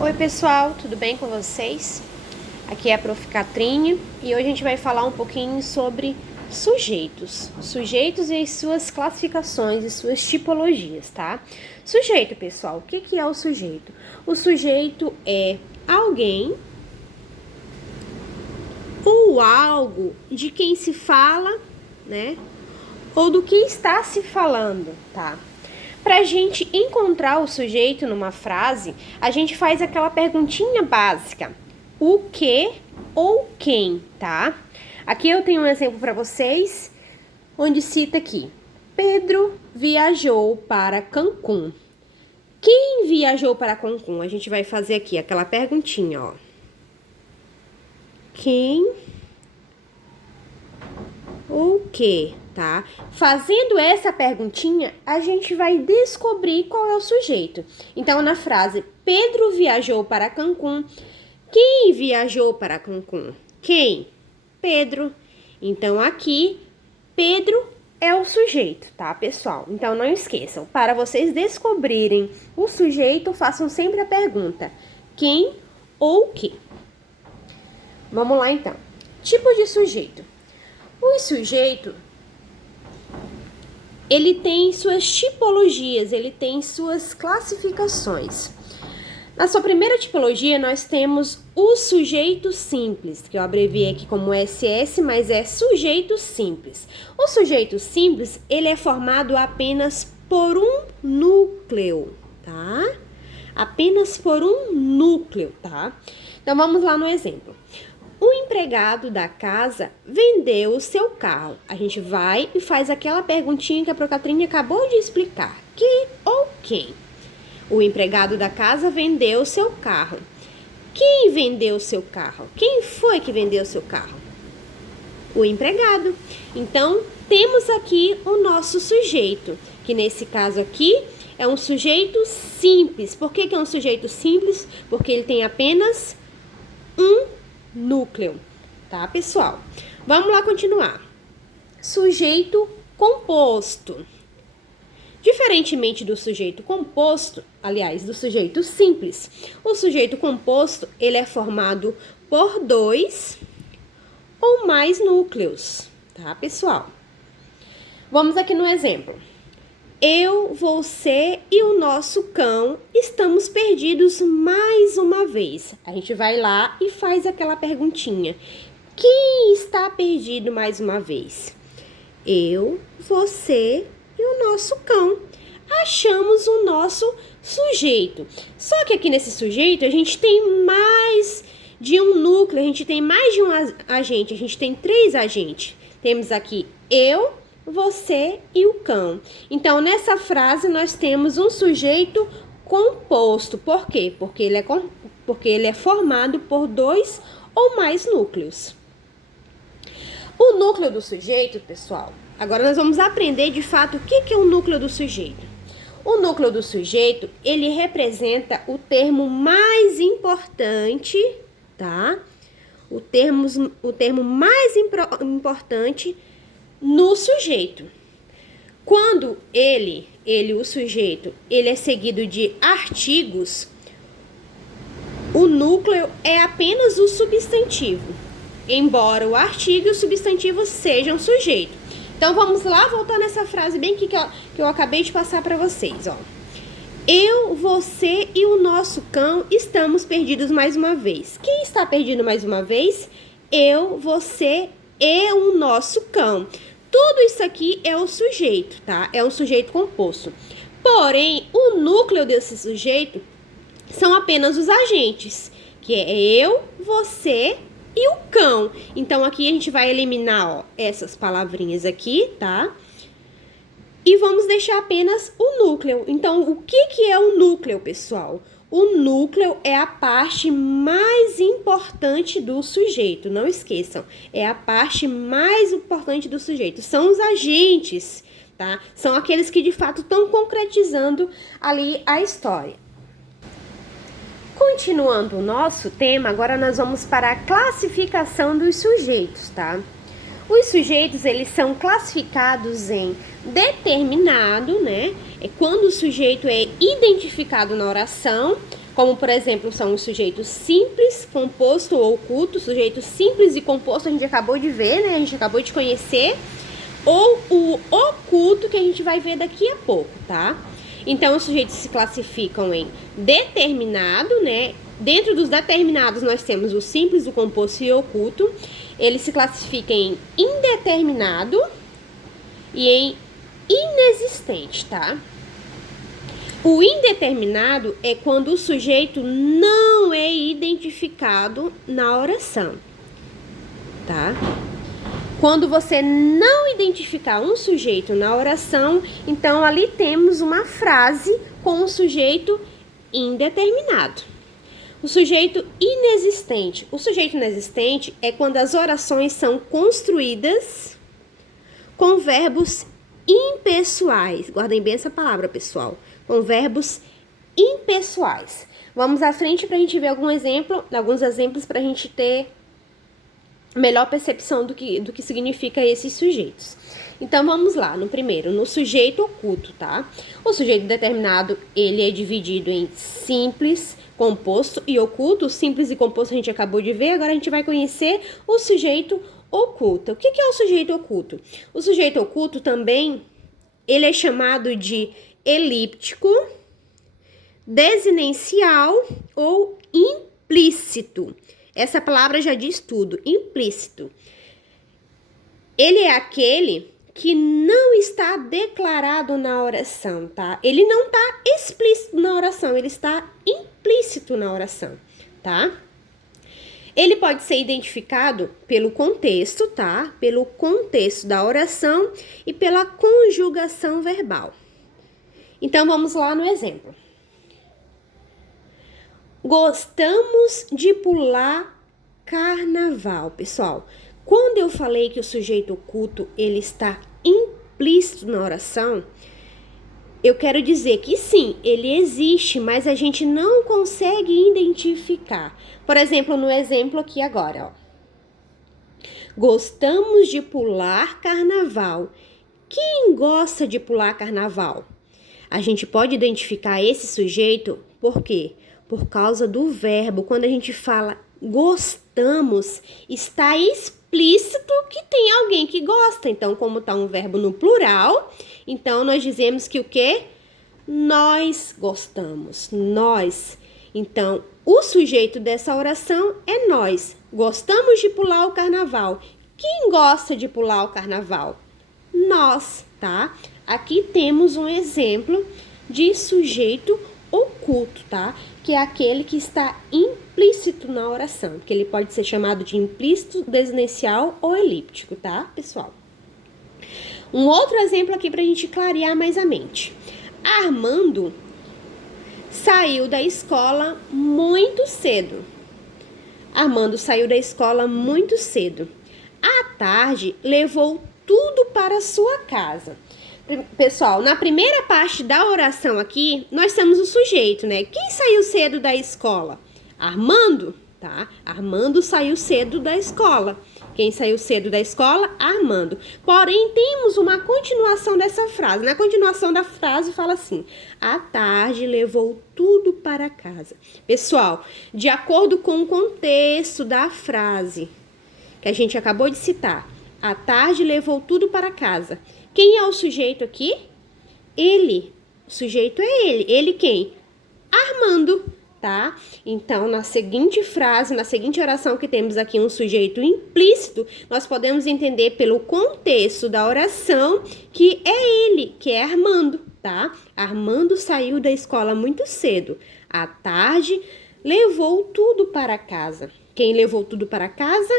Oi pessoal, tudo bem com vocês? Aqui é a Prof. Catrine e hoje a gente vai falar um pouquinho sobre sujeitos. Sujeitos e as suas classificações e suas tipologias, tá? Sujeito, pessoal, o que é o sujeito? O sujeito é alguém ou algo de quem se fala, né? Ou do que está se falando, tá? Para a gente encontrar o sujeito numa frase, a gente faz aquela perguntinha básica: o que ou quem, tá? Aqui eu tenho um exemplo para vocês, onde cita aqui: Pedro viajou para Cancún. Quem viajou para Cancún? A gente vai fazer aqui aquela perguntinha, ó. Quem ou que, tá? Fazendo essa perguntinha, a gente vai descobrir qual é o sujeito. Então, na frase, Pedro viajou para Cancún. Quem viajou para Cancún? Quem? Pedro. Então, aqui, Pedro é o sujeito, tá, pessoal? Então, não esqueçam, para vocês descobrirem o sujeito, façam sempre a pergunta: quem ou que? Vamos lá, então. Tipo de sujeito. O sujeito, ele tem suas tipologias, ele tem suas classificações. Na sua primeira tipologia, nós temos o sujeito simples, que eu abreviei aqui como SS, mas é sujeito simples. O sujeito simples, ele é formado apenas por um núcleo, tá? Apenas por um núcleo, tá? Então, vamos lá no exemplo. O empregado da casa vendeu o seu carro. A gente vai e faz aquela perguntinha que a Procatrine acabou de explicar. Que ou quem? O empregado da casa vendeu o seu carro. Quem vendeu o seu carro? Quem foi que vendeu o seu carro? O empregado. Então, temos aqui o nosso sujeito, que nesse caso aqui é um sujeito simples. Por que é um sujeito simples? Porque ele tem apenas um núcleo, tá, pessoal? Vamos lá continuar. Sujeito composto. Diferentemente do sujeito composto, aliás, do sujeito simples, o sujeito composto, ele é formado por dois ou mais núcleos, tá, pessoal? Vamos aqui no exemplo. Eu, você e o nosso cão estamos perdidos mais uma vez. A gente vai lá e faz aquela perguntinha: quem está perdido mais uma vez? Eu, você e o nosso cão. Achamos o nosso sujeito. Só que aqui nesse sujeito a gente tem mais de um núcleo, a gente tem mais de um agente, a gente tem 3 agentes. Temos aqui eu, você e o cão. Então, nessa frase, nós temos um sujeito composto. Por quê? Porque ele é formado por 2 ou mais núcleos. O núcleo do sujeito, pessoal, agora nós vamos aprender de fato o que é o núcleo do sujeito. O núcleo do sujeito, ele representa o termo mais importante, tá? O termo mais importante no sujeito. Quando o sujeito, ele é seguido de artigos, o núcleo é apenas o substantivo, embora o artigo e o substantivo sejam sujeito. Então, vamos lá voltar nessa frase bem que eu acabei de passar para vocês, ó. Eu, você e o nosso cão estamos perdidos mais uma vez. Quem está perdido mais uma vez? Eu, você e o nosso cão. Tudo isso aqui é o sujeito, tá? É um sujeito composto. Porém, o núcleo desse sujeito são apenas os agentes, que é eu, você e o cão. Então, aqui a gente vai eliminar, ó, essas palavrinhas aqui, tá? E vamos deixar apenas o núcleo. Então, o que é o núcleo, pessoal? O núcleo é a parte mais importante do sujeito, não esqueçam. É a parte mais importante do sujeito. São os agentes, tá? São aqueles que de fato estão concretizando ali a história. Continuando o nosso tema, agora nós vamos para a classificação dos sujeitos, tá? Os sujeitos, eles são classificados em determinado, né? É quando o sujeito é identificado na oração, como, por exemplo, são os sujeitos simples, composto ou oculto. Sujeito simples e composto a gente acabou de ver, né? A gente acabou de conhecer. Ou o oculto, que a gente vai ver daqui a pouco, tá? Então, os sujeitos se classificam em determinado, né? Dentro dos determinados, nós temos o simples, o composto e o oculto. Ele se classifica em indeterminado e em inexistente, tá? O indeterminado é quando o sujeito não é identificado na oração, tá? Quando você não identificar um sujeito na oração, então ali temos uma frase com um sujeito indeterminado. O sujeito inexistente. O sujeito inexistente é quando as orações são construídas com verbos impessoais. Guardem bem essa palavra, pessoal. Com verbos impessoais. Vamos à frente para a gente ver alguns exemplos para a gente ter melhor percepção do que significa esses sujeitos. Então, vamos lá, no primeiro, no sujeito oculto, tá? O sujeito determinado, ele é dividido em simples, composto e oculto. O simples e composto a gente acabou de ver, agora a gente vai conhecer o sujeito oculto. O que é o sujeito oculto? O sujeito oculto também, ele é chamado de elíptico, desinencial ou implícito. Essa palavra já diz tudo, implícito. Ele é aquele que não está declarado na oração, tá? Ele não está explícito na oração, ele está implícito na oração, tá? Ele pode ser identificado pelo contexto, tá? Pelo contexto da oração e pela conjugação verbal. Então, vamos lá no exemplo. Gostamos de pular carnaval. Pessoal, quando eu falei que o sujeito oculto, ele está implícito na oração, eu quero dizer que sim, ele existe, mas a gente não consegue identificar. Por exemplo, no exemplo aqui agora, ó. Gostamos de pular carnaval. Quem gosta de pular carnaval? A gente pode identificar esse sujeito, por quê? Por causa do verbo. Quando a gente fala gostamos, está explícito que tem alguém que gosta. Então, como está um verbo no plural, então nós dizemos que o quê? Nós gostamos, nós. Então, o sujeito dessa oração é nós. Gostamos de pular o carnaval. Quem gosta de pular o carnaval? Nós, tá? Aqui temos um exemplo de sujeito oculto, tá? Que é aquele que está implícito na oração, que ele pode ser chamado de implícito, desinencial ou elíptico, tá, pessoal? Um outro exemplo aqui para a gente clarear mais a mente. Armando saiu da escola muito cedo. Armando saiu da escola muito cedo. À tarde, levou tudo para sua casa. Pessoal, na primeira parte da oração aqui, nós temos o sujeito, né? Quem saiu cedo da escola? Armando, tá? Armando saiu cedo da escola. Quem saiu cedo da escola? Armando. Porém, temos uma continuação dessa frase. Na continuação da frase fala assim: à tarde levou tudo para casa. Pessoal, de acordo com o contexto da frase que a gente acabou de citar, à tarde levou tudo para casa. Quem é o sujeito aqui? Ele. O sujeito é ele. Ele quem? Armando, tá? Então, na seguinte frase, na seguinte oração que temos aqui um sujeito implícito, nós podemos entender pelo contexto da oração que é ele, que é Armando, tá? Armando saiu da escola muito cedo. À tarde, levou tudo para casa. Quem levou tudo para casa?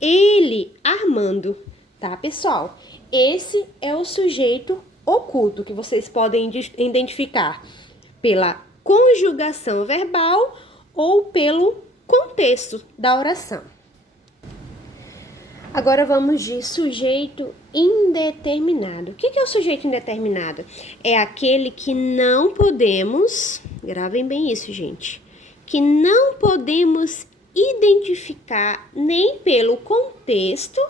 Ele, Armando, tá, pessoal? Esse é o sujeito oculto, que vocês podem identificar pela conjugação verbal ou pelo contexto da oração. Agora vamos de sujeito indeterminado. O que é o sujeito indeterminado? É aquele que não podemos, gravem bem isso, gente, que não podemos identificar nem pelo contexto,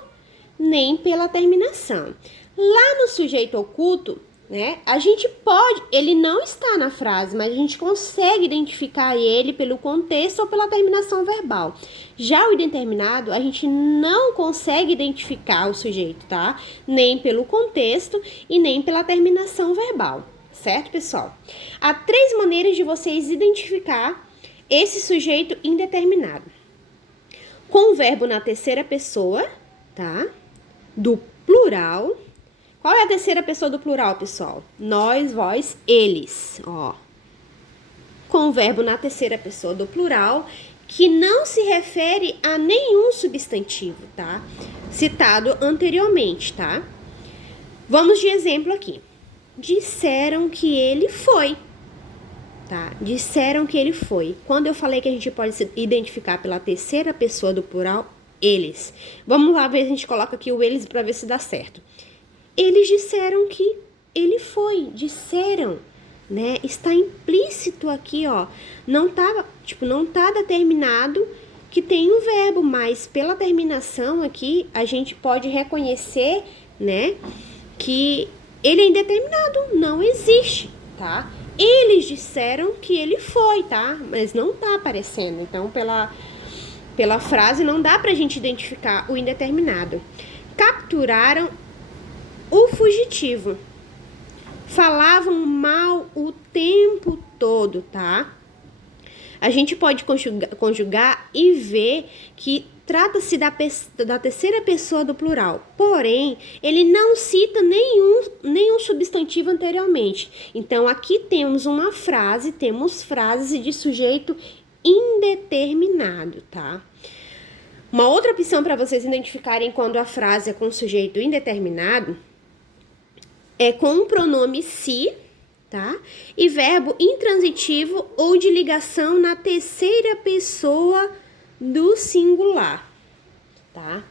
nem pela terminação. Lá no sujeito oculto, né? A gente pode, ele não está na frase, mas a gente consegue identificar ele pelo contexto ou pela terminação verbal. Já o indeterminado, a gente não consegue identificar o sujeito, tá? Nem pelo contexto e nem pela terminação verbal, certo, pessoal? Há 3 maneiras de vocês identificar esse sujeito indeterminado. Com o verbo na terceira pessoa, tá? Do plural. Qual é a terceira pessoa do plural, pessoal? Nós, vós, eles, ó. Com o verbo na terceira pessoa do plural, que não se refere a nenhum substantivo, tá? Citado anteriormente, tá? Vamos de exemplo aqui. Disseram que ele foi, tá? Disseram que ele foi. Quando eu falei que a gente pode se identificar pela terceira pessoa do plural, eles. Vamos lá ver se a gente coloca aqui o eles para ver se dá certo. Eles disseram que ele foi, disseram, né? Está implícito aqui, ó. Não tá determinado que tem o verbo, mas pela terminação aqui, a gente pode reconhecer, né, que ele é indeterminado, não existe, tá? Eles disseram que ele foi, tá? Mas não tá aparecendo. Então, pela frase, não dá pra gente identificar o indeterminado. Capturaram o fugitivo. Falavam mal o tempo todo, tá? A gente pode conjugar e ver que trata-se da terceira pessoa do plural. Porém, ele não cita nenhum substantivo anteriormente. Então, aqui temos temos frases de sujeito indeterminado, tá? Uma outra opção para vocês identificarem quando a frase é com sujeito indeterminado é com o pronome se, tá? E verbo intransitivo ou de ligação na terceira pessoa do singular, tá?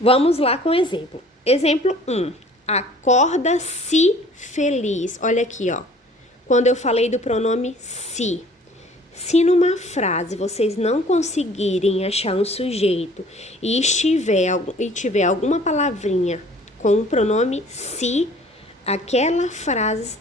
Vamos lá com o exemplo. Exemplo 1. Acorda-se feliz. Olha aqui, ó. Quando eu falei do pronome se. Se numa frase vocês não conseguirem achar um sujeito e tiver alguma palavrinha com o pronome se, aquela frase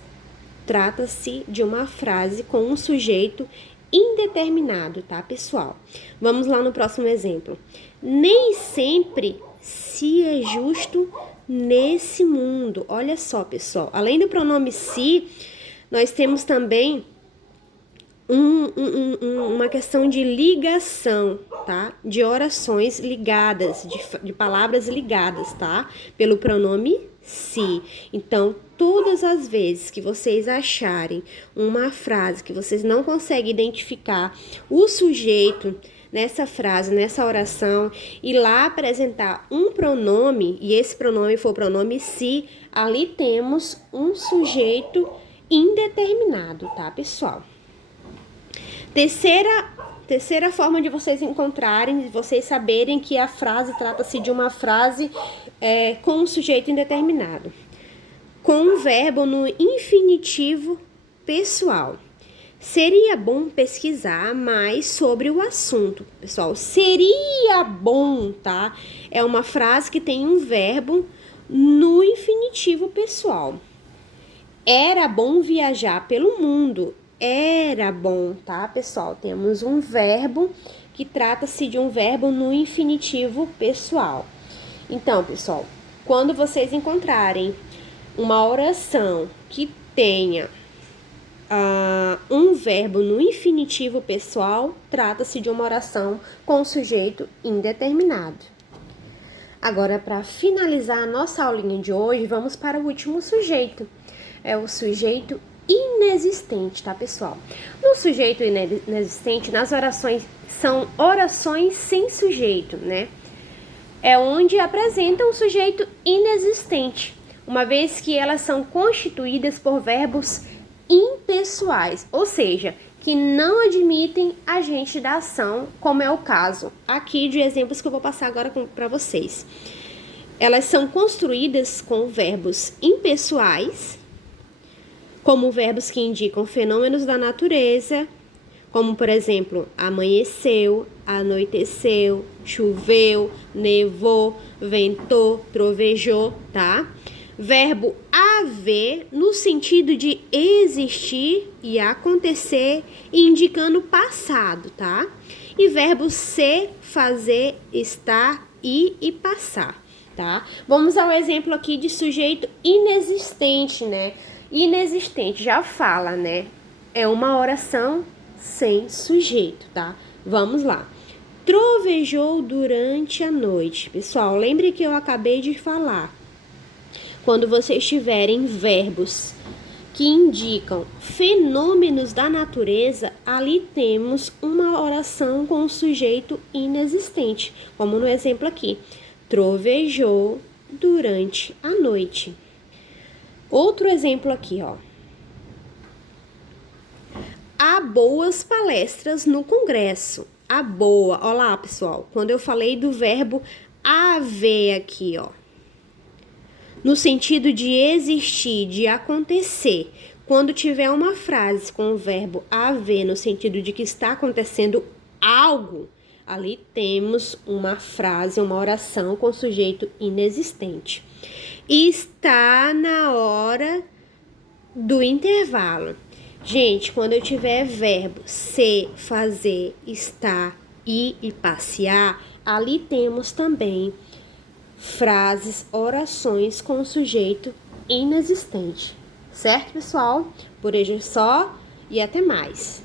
trata-se de uma frase com um sujeito indeterminado, tá, pessoal? Vamos lá no próximo exemplo. Nem sempre se é justo nesse mundo. Olha só, pessoal. Além do pronome se, nós temos também uma questão de ligação, tá? De orações ligadas, de palavras ligadas, tá? Pelo pronome se. Então, todas as vezes que vocês acharem uma frase que vocês não conseguem identificar o sujeito nessa frase, nessa oração, e lá apresentar um pronome, e esse pronome for o pronome se, ali temos um sujeito indeterminado, tá, pessoal? Terceira forma de vocês encontrarem, de vocês saberem que a frase trata-se de uma frase com um sujeito indeterminado. Com um verbo no infinitivo pessoal. Seria bom pesquisar mais sobre o assunto. Pessoal, seria bom, tá? É uma frase que tem um verbo no infinitivo pessoal. Era bom viajar pelo mundo. Era bom, tá, pessoal? Temos um verbo que trata-se de um verbo no infinitivo pessoal. Então, pessoal, quando vocês encontrarem uma oração que tenha um verbo no infinitivo pessoal, trata-se de uma oração com sujeito indeterminado. Agora, para finalizar a nossa aulinha de hoje, vamos para o último sujeito. É o sujeito inexistente, tá, pessoal? No sujeito inexistente, nas orações, são orações sem sujeito, né? É onde apresentam um sujeito inexistente, uma vez que elas são constituídas por verbos impessoais, ou seja, que não admitem agente da ação, como é o caso aqui de exemplos que eu vou passar agora para vocês. Elas são construídas com verbos impessoais, como verbos que indicam fenômenos da natureza, como, por exemplo, amanheceu, anoiteceu, choveu, nevou, ventou, trovejou, tá? Verbo haver no sentido de existir e acontecer, indicando passado, tá? E verbo ser, fazer, estar, ir e passar, tá? Vamos ao exemplo aqui de sujeito inexistente, né? Inexistente, já fala, né? É uma oração sem sujeito, tá? Vamos lá. Trovejou durante a noite. Pessoal, lembre que eu acabei de falar. Quando vocês tiverem verbos que indicam fenômenos da natureza, ali temos uma oração com o sujeito inexistente, como no exemplo aqui. Trovejou durante a noite. Outro exemplo aqui, ó. Há boas palestras no congresso. A boa, ó lá, pessoal, quando eu falei do verbo haver aqui, ó, no sentido de existir, de acontecer, quando tiver uma frase com o verbo haver no sentido de que está acontecendo algo, ali temos uma frase, uma oração com sujeito inexistente. Está na hora do intervalo. Gente, quando eu tiver verbo ser, fazer, estar, ir e passear, ali temos também frases, orações com sujeito inexistente. Certo, pessoal? Por hoje é só e até mais.